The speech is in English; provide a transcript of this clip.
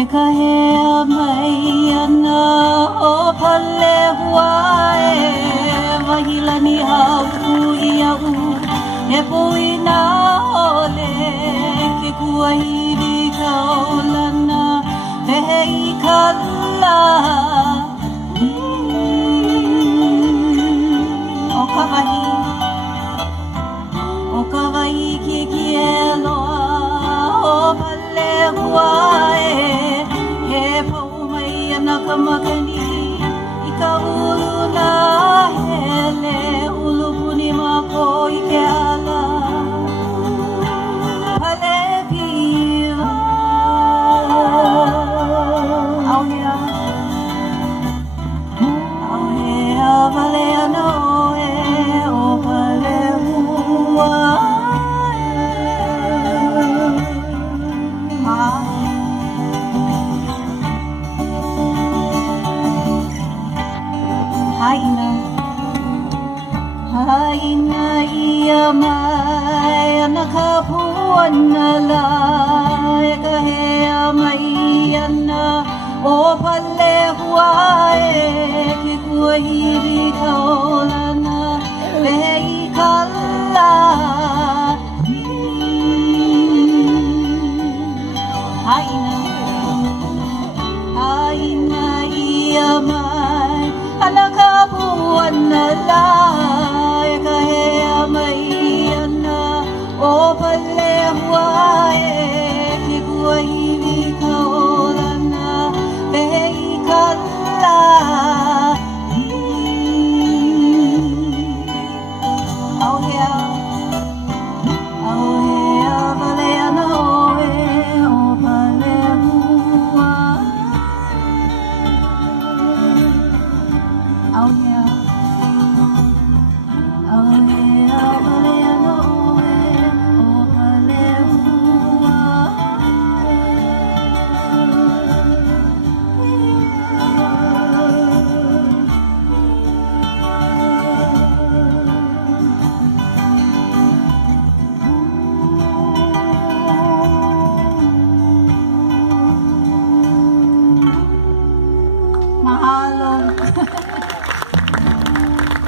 Eka hea mai ana o pale huae Wahilani hau ia u E pui na ole Ke kuahiri kaolana Pehe I kala O ka wahi ki ki e loa O pale huae Nakamakani ika ulu na hele ulu puni mako ike ala hale viva au hea vale ano e o pale hua Haina ia mai ana ka puana la e ka hea mai ana o pale huae ke kuahiri ka o